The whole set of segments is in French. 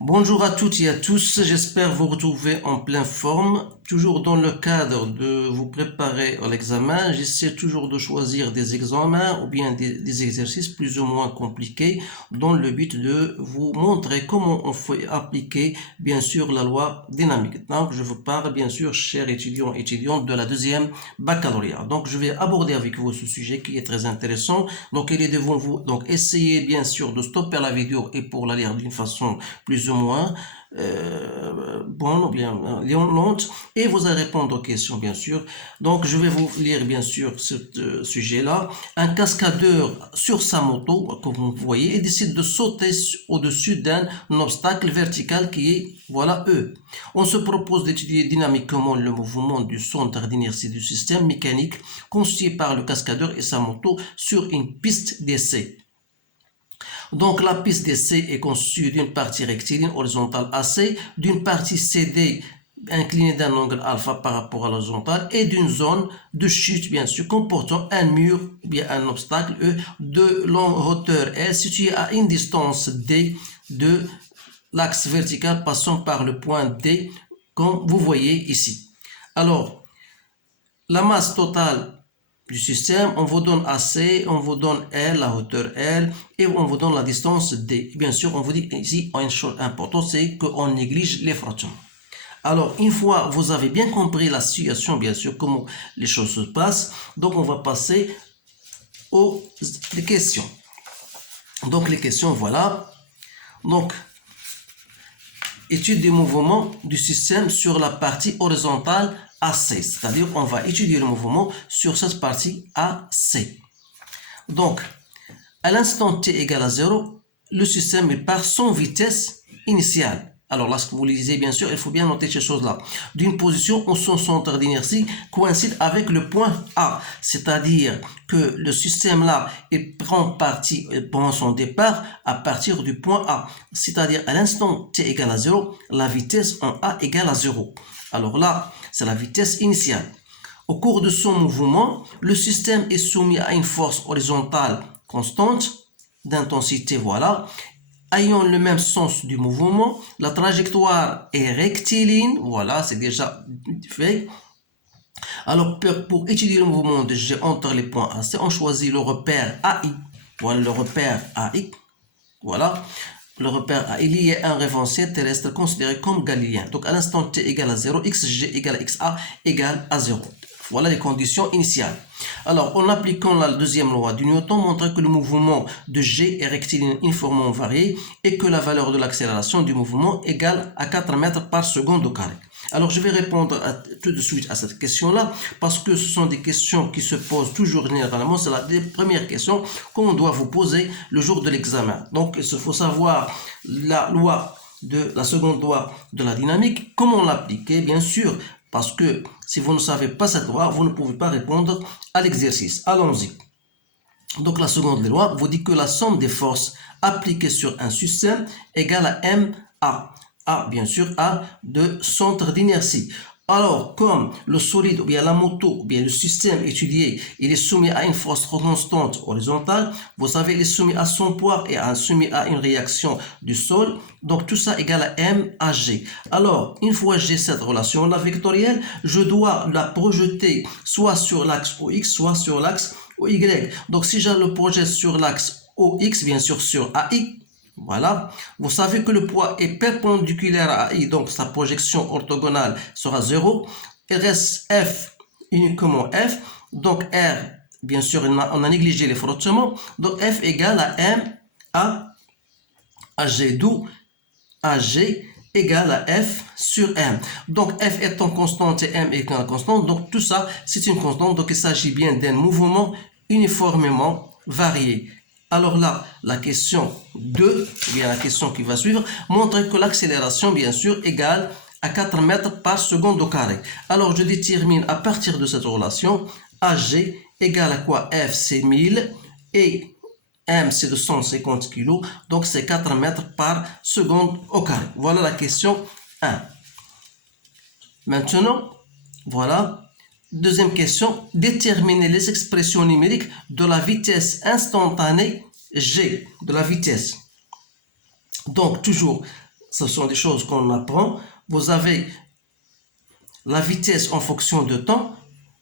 Bonjour à toutes et à tous, j'espère vous retrouver en pleine forme. Toujours dans le cadre de vous préparer à l'examen, j'essaie toujours de choisir des examens ou bien des exercices plus ou moins compliqués dans le but de vous montrer comment on fait appliquer bien sûr la loi dynamique. Donc je vous parle bien sûr, chers étudiants et étudiantes de la deuxième baccalauréat. Donc je vais aborder avec vous ce sujet qui est très intéressant. Donc il est devant vous. Donc essayez bien sûr de stopper la vidéo et pour la lire d'une façon plus ou moins bonne ou bien lente et vous allez répondre aux questions bien sûr. Donc je vais vous lire bien sûr ce sujet-là. Un cascadeur sur sa moto, comme vous voyez, et décide de sauter au-dessus d'un obstacle vertical qui est, voilà, E. On se propose d'étudier dynamiquement le mouvement du centre d'inertie du système mécanique constitué par le cascadeur et sa moto sur une piste d'essai. Donc la piste d'essai est constituée d'une partie rectiligne horizontale AC, d'une partie CD inclinée d'un angle alpha par rapport à l'horizontale et d'une zone de chute bien sûr comportant un mur ou bien un obstacle E de longue hauteur L situé à une distance D de l'axe vertical passant par le point D comme vous voyez ici. Alors la masse totale du système, on vous donne AC, on vous donne L, la hauteur L, et on vous donne la distance D. Bien sûr, on vous dit ici une chose importante, c'est qu'on néglige les frottements. Alors, une fois vous avez bien compris la situation, bien sûr, comment les choses se passent, donc on va passer aux questions. Donc, les questions, voilà. Donc, étude des mouvements du système sur la partie horizontale AC, c'est-à-dire on va étudier le mouvement sur cette partie AC. Donc, à l'instant t égale à 0, le système il part sans vitesse initiale. Alors, lorsque vous lisez, bien sûr, il faut bien noter ces choses-là. D'une position où son centre d'inertie coïncide avec le point A. C'est-à-dire que le système-là, il prend son départ à partir du point A. C'est-à-dire, à l'instant t égale à 0, la vitesse en A égale à 0. Alors là, c'est la vitesse initiale. Au cours de son mouvement, le système est soumis à une force horizontale constante d'intensité, voilà, ayant le même sens du mouvement. La trajectoire est rectiligne, voilà, c'est déjà fait. Alors, pour étudier le mouvement de G entre les points AC, on choisit le repère AI. Voilà le repère AI. Voilà. Le repère AI lié à un référentiel terrestre considéré comme galiléen. Donc, à l'instant t égale à 0, xg égale à xa égale à 0. Voilà les conditions initiales. Alors, en appliquant la deuxième loi de Newton, montre que le mouvement de G est rectiligne uniformément varié et que la valeur de l'accélération du mouvement est égale à 4 mètres par seconde au carré. Alors, je vais répondre tout de suite à cette question-là parce que ce sont des questions qui se posent toujours généralement. C'est la première question qu'on doit vous poser le jour de l'examen. Donc, il faut savoir la seconde loi de la dynamique, comment l'appliquer, bien sûr. Parce que si vous ne savez pas cette loi, vous ne pouvez pas répondre à l'exercice. Allons-y. Donc la seconde loi vous dit que la somme des forces appliquées sur un système égale à MA. A, bien sûr, A de centre d'inertie. Alors, comme le solide ou bien la moto ou bien le système étudié, il est soumis à une force constante horizontale, vous savez, il est soumis à son poids et soumis à une réaction du sol. Donc, tout ça égale à M à G. Alors, une fois j'ai cette relation-là vectorielle, je dois la projeter soit sur l'axe OX, soit sur l'axe OY. Donc, si je le projette sur l'axe OX, bien sûr sur AI, voilà, vous savez que le poids est perpendiculaire à I, donc sa projection orthogonale sera 0. Il reste F uniquement F, donc R, bien sûr, on a négligé les frottements, donc F égale à M à G, d'où AG égale à F sur M. Donc F étant constante et M étant constante, donc tout ça c'est une constante, donc il s'agit bien d'un mouvement uniformément varié. Alors là, la question 2, ou bien la question qui va suivre, montre que l'accélération, bien sûr, égale à 4 mètres par seconde au carré. Alors, je détermine à partir de cette relation, AG égale à quoi? F, c'est 1000, et M, c'est de 150 kg, donc c'est 4 mètres par seconde au carré. Voilà la question 1. Maintenant, voilà. Deuxième question, déterminer les expressions numériques de la vitesse instantanée G, de la vitesse. Donc, toujours, ce sont des choses qu'on apprend. Vous avez la vitesse en fonction de temps.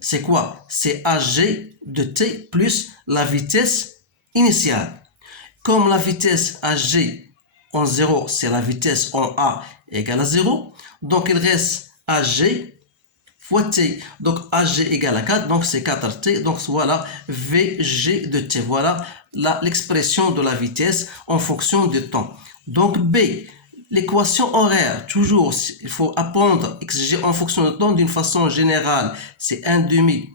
C'est quoi? C'est AG de t plus la vitesse initiale. Comme la vitesse AG en 0, c'est la vitesse en A égale à 0. Donc, il reste AG fois t. Donc, AG égale à 4. Donc, c'est 4t. Donc, voilà VG de t. Voilà l'expression de la vitesse en fonction du temps. Donc, B. L'équation horaire, toujours, il faut apprendre XG en fonction du temps d'une façon générale. C'est 1 demi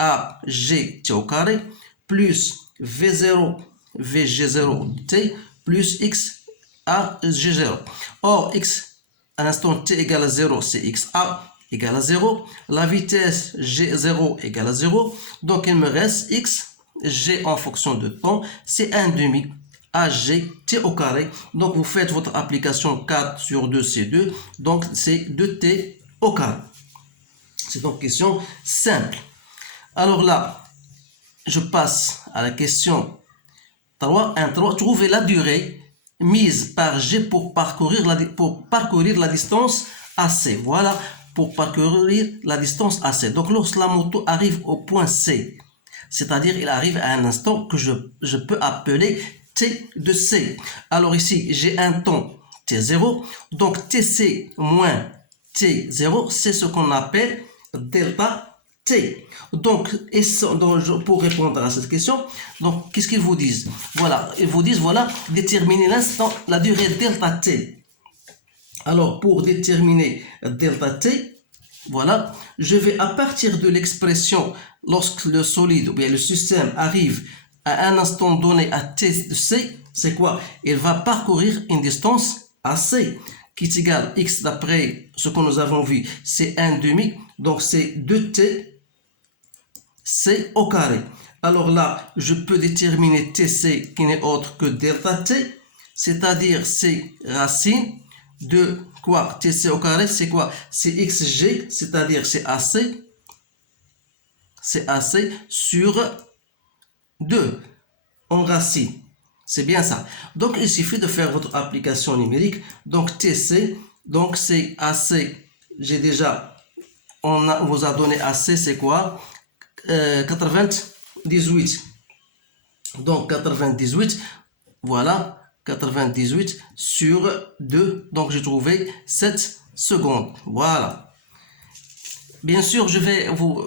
AG t au carré plus V0 VG0 t plus X AG0. Or, X à l'instant t égale à 0, c'est XA égale à 0. La vitesse G0 égale à 0. Donc, il me reste X, G en fonction de temps, c'est 1 demi AG t au carré. Donc, vous faites votre application 4 sur 2, c'est 2. Donc, c'est 2t au carré. C'est donc une question simple. Alors là, je passe à la question 3. 1.3. Trouver la durée mise par G pour parcourir la distance AC. Voilà, pour parcourir la distance AC. Donc, lorsque la moto arrive au point C, c'est-à-dire il arrive à un instant que je peux appeler T de C. Alors ici, j'ai un temps T0. Donc, TC moins T0, c'est ce qu'on appelle delta T. Donc, pour répondre à cette question, donc qu'est-ce qu'ils vous disent? Voilà, ils vous disent, voilà, déterminer l'instant, la durée delta T. Alors, pour déterminer delta T, voilà, je vais à partir de l'expression lorsque le solide ou bien le système arrive à un instant donné à t de c, c'est quoi? Il va parcourir une distance AC qui est égale x d'après ce que nous avons vu, c'est 1 demi, donc c'est 2t c au carré. Alors là, je peux déterminer tc qui n'est autre que delta t, c'est-à-dire c'est racine de quoi? Tc au carré, c'est quoi? C'est xg, c'est-à-dire c'est AC sur 2 en racine. C'est bien ça. Donc, il suffit de faire votre application numérique. Donc, TC, donc c'est AC. J'ai déjà, on vous a donné AC, c'est quoi? 98. Donc, 98, voilà, 98 sur 2. Donc, j'ai trouvé 7 secondes. Voilà. Bien sûr, je vais vous,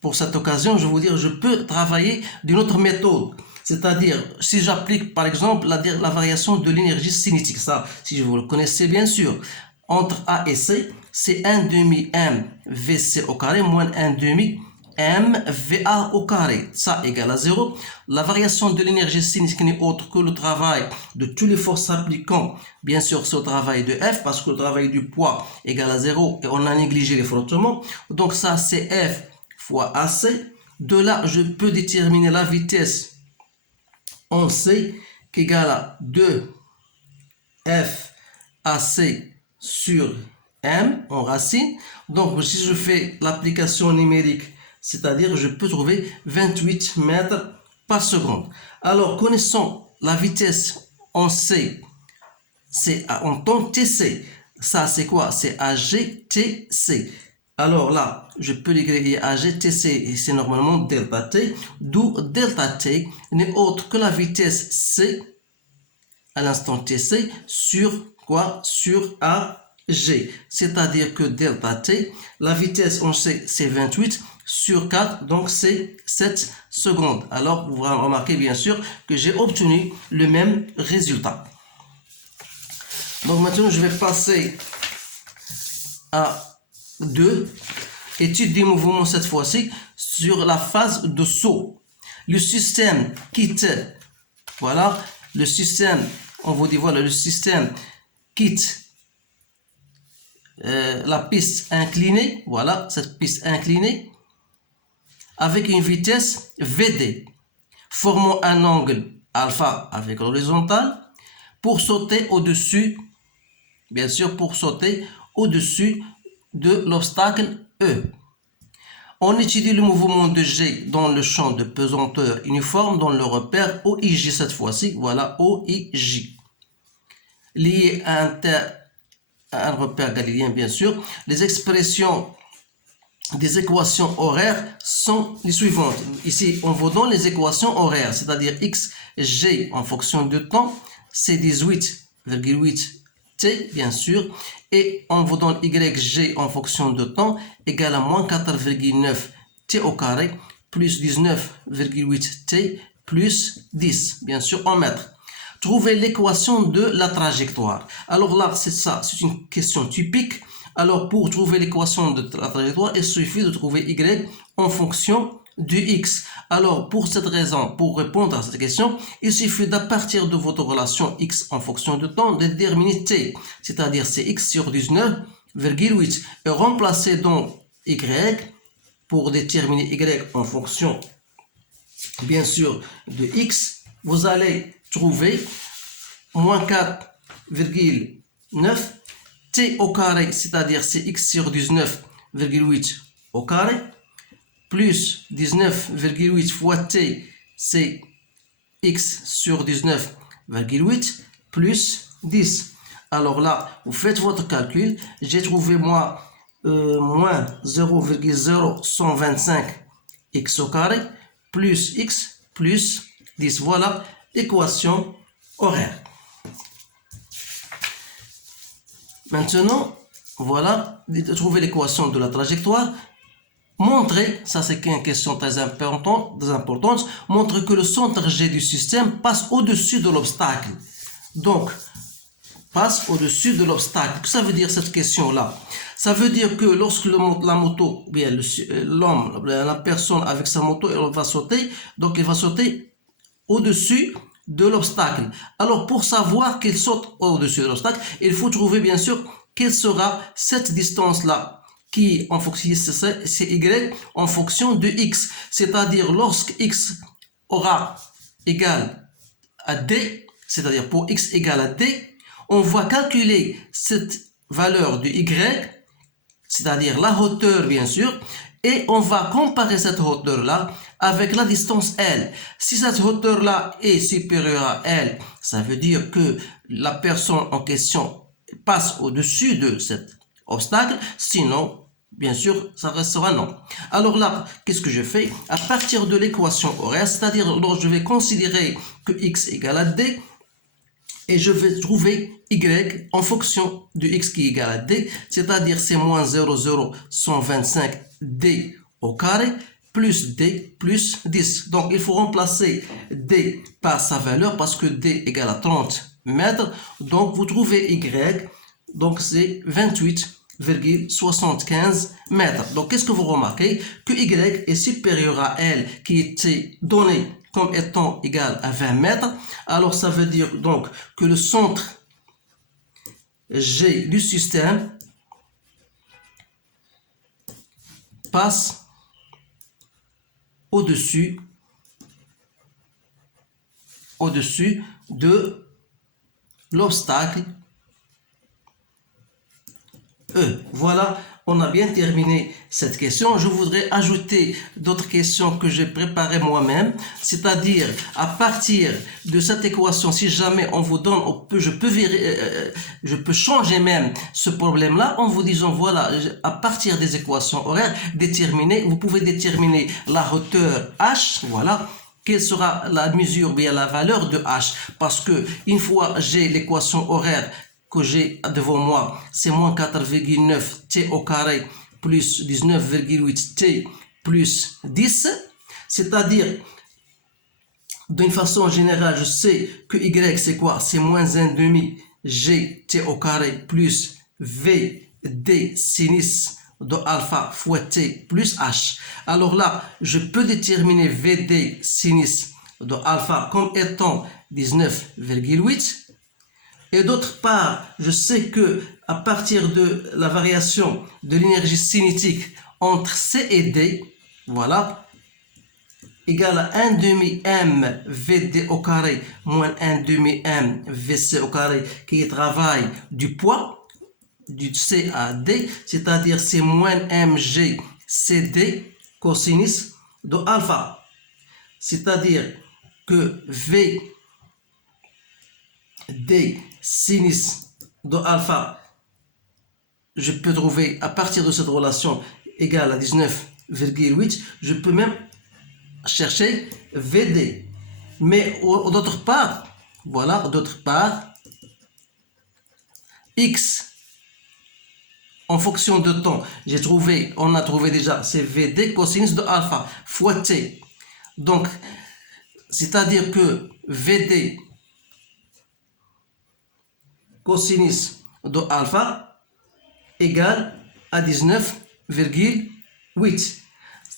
pour cette occasion, je vais vous dire, je peux travailler d'une autre méthode. C'est-à-dire, si j'applique, par exemple, la variation de l'énergie cinétique, ça, si vous le connaissez bien sûr, entre A et C, c'est 1 demi M VC au carré moins 1 demi M VA au carré. Ça égale à 0. La variation de l'énergie cinétique n'est autre que le travail de tous les forces appliquant. Bien sûr, c'est au travail de F parce que le travail du poids égale à 0 et on a négligé les frottements. Donc ça, c'est F fois AC. De là, je peux déterminer la vitesse en C qui est égale à 2 F AC sur M en racine. Donc, si je fais l'application numérique, c'est-à-dire je peux trouver 28 mètres par seconde. Alors, connaissons la vitesse en C, c'est en temps TC. Ça, c'est quoi? C'est AGTC. Alors là, je peux l'écrire AGTC et c'est normalement delta T, d'où delta T n'est autre que la vitesse C à l'instant TC sur quoi? Sur AG. C'est-à-dire que delta T, la vitesse on sait c'est 28 sur 4, donc c'est 7 secondes. Alors vous remarquez bien sûr que j'ai obtenu le même résultat. Donc maintenant je vais passer à 2, étude des mouvements cette fois-ci sur la phase de saut. Le système quitte, voilà, le système, on vous dit voilà, le système quitte la piste inclinée, voilà, cette piste inclinée, avec une vitesse VD, formant un angle alpha avec l'horizontale, pour sauter au-dessus, bien sûr, pour sauter au-dessus de l'obstacle E. On étudie le mouvement de G dans le champ de pesanteur uniforme dans le repère OIJ cette fois-ci. Voilà, OIJ. liées à un repère galiléen, bien sûr. Les expressions des équations horaires sont les suivantes. Ici, on vous donne les équations horaires, c'est-à-dire x, g en fonction du temps, c'est 18,8 t, bien sûr, et on vous donne y, g en fonction de temps, égale à moins 4,9 t au carré, plus 19,8 t, plus 10, bien sûr, en mètres. Trouvez l'équation de la trajectoire. Alors là, c'est ça, c'est une question typique. Alors, pour trouver l'équation de la trajectoire, il suffit de trouver y en fonction du x. Alors, pour cette raison, pour répondre à cette question, il suffit d'à partir de votre relation x en fonction du temps, de déterminer t, c'est-à-dire c'est x sur 19,8, et remplacer donc y pour déterminer y en fonction, bien sûr, de x. Vous allez trouver moins 4,9 t au carré, c'est-à-dire c'est x sur 19,8 au carré, plus 19,8 fois t, c'est x sur 19,8, plus 10. Alors là, vous faites votre calcul, j'ai trouvé moi moins 0,0125 x au carré, plus x, plus 10. Voilà l'équation horaire. Maintenant, voilà, de trouver l'équation de la trajectoire. Montrer, ça c'est une question très importante, montrer que le centre G du système passe au-dessus de l'obstacle. Donc, passe au-dessus de l'obstacle. Que ça veut dire cette question-là? Ça veut dire que lorsque la moto, bien l'homme, la personne avec sa moto, elle va sauter, donc il va sauter au-dessus de l'obstacle. Alors, pour savoir qu'il saute au-dessus de l'obstacle, il faut trouver bien sûr quelle sera cette distance-là, qui en fonction c'est y en fonction de x. C'est-à-dire, lorsque x aura égal à d, c'est-à-dire pour x égale à d, on va calculer cette valeur de y, c'est-à-dire la hauteur bien sûr, et on va comparer cette hauteur-là avec la distance L. Si cette hauteur-là est supérieure à L, ça veut dire que la personne en question passe au-dessus de cet obstacle, sinon, bien sûr, ça restera non. Alors là, qu'est-ce que je fais? À partir de l'équation horaire, c'est-à-dire lorsque je vais considérer que x égale à d, et je vais trouver y en fonction de x qui est égal à d, c'est-à-dire c'est moins 0,0125 d au carré, plus d plus 10. Donc il faut remplacer d par sa valeur parce que d égale à 30 mètres. Donc vous trouvez y, donc c'est 28,75 mètres. Donc qu'est-ce que vous remarquez? Que y est supérieur à L qui était donné comme étant égal à 20 mètres. Alors ça veut dire donc que le centre G du système passe au-dessus de l'obstacle E. Voilà, on a bien terminé cette question. Je voudrais ajouter d'autres questions que j'ai préparées moi-même, c'est-à-dire à partir de cette équation, si jamais on vous donne, je peux changer même ce problème-là en vous disant, voilà, à partir des équations horaires, vous pouvez déterminer la hauteur H, voilà, quelle sera la mesure, bien la valeur de H, parce que une fois j'ai l'équation horaire que j'ai devant moi, c'est moins 4,9 t au carré plus 19,8 t plus 10, c'est-à-dire d'une façon générale, je sais que y c'est quoi? C'est moins 1,5 g t au carré plus v d sinus de alpha fois t plus h. Alors là, je peux déterminer vd sinus de alpha comme étant 19,8. Et d'autre part, je sais que à partir de la variation de l'énergie cinétique entre C et D, voilà, égale à 1 demi m Vd au carré moins 1 demi m Vc au carré, qui est travail du poids du C à D, c'est-à-dire c'est moins mg Cd cosinus de alpha. C'est-à-dire que Vd sinus de alpha, je peux trouver à partir de cette relation égale à 19,8, je peux même chercher VD. Mais d'autre part, voilà, d'autre part, X en fonction de temps, on a trouvé déjà, c'est VD cosinus de alpha fois T. Donc, c'est-à-dire que VD cosinus de alpha égale à 19,8.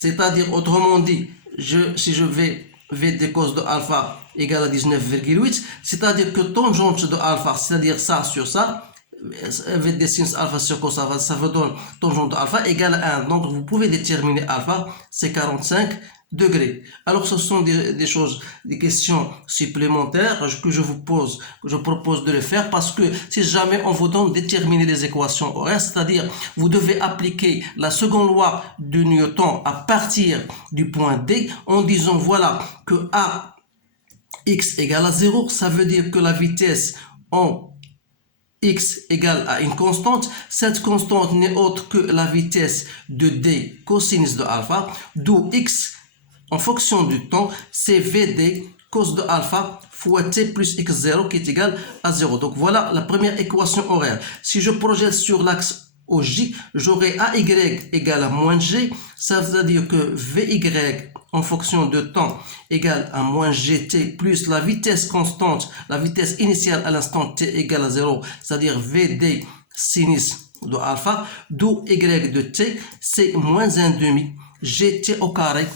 C'est-à-dire, autrement dit, si je vais VD cos de alpha égale à 19,8, c'est-à-dire que tangente de alpha, c'est-à-dire ça sur ça, VD sinus alpha sur cos alpha, ça vous donne tangente de alpha égale à 1. Donc, vous pouvez déterminer alpha, c'est 45 degrés. Alors, ce sont des choses, des questions supplémentaires que je vous pose, que je propose de le faire parce que si jamais on vous donne déterminer les équations horaires, c'est-à-dire vous devez appliquer la seconde loi de Newton à partir du point D en disant voilà que A x égale à 0, ça veut dire que la vitesse en x égale à une constante. Cette constante n'est autre que la vitesse de d cosinus de alpha, d'où x en fonction du temps, c'est VD cos de alpha fois t plus x0 qui est égal à 0. Donc voilà la première équation horaire. Si je projette sur l'axe OJ, j'aurai AY égale à moins G. Ça veut dire que VY en fonction de temps égale à moins GT plus la vitesse constante, la vitesse initiale à l'instant t égale à 0, c'est-à-dire VD sinus de alpha, d'où Y de t, c'est moins 1,5 GT au carré,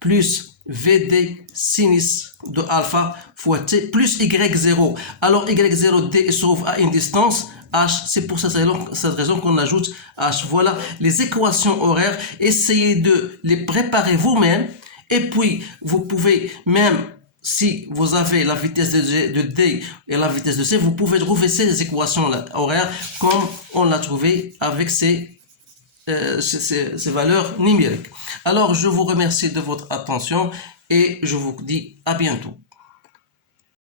plus VD sinus de alpha fois t plus y0. Alors y0 d se trouve à une distance h, c'est pour cette raison qu'on ajoute h. Voilà les équations horaires, essayez de les préparer vous-même et puis vous pouvez même, si vous avez la vitesse de d et la vitesse de c, vous pouvez trouver ces équations horaires comme on l'a trouvé avec ces valeurs numériques. Alors, je vous remercie de votre attention et je vous dis à bientôt.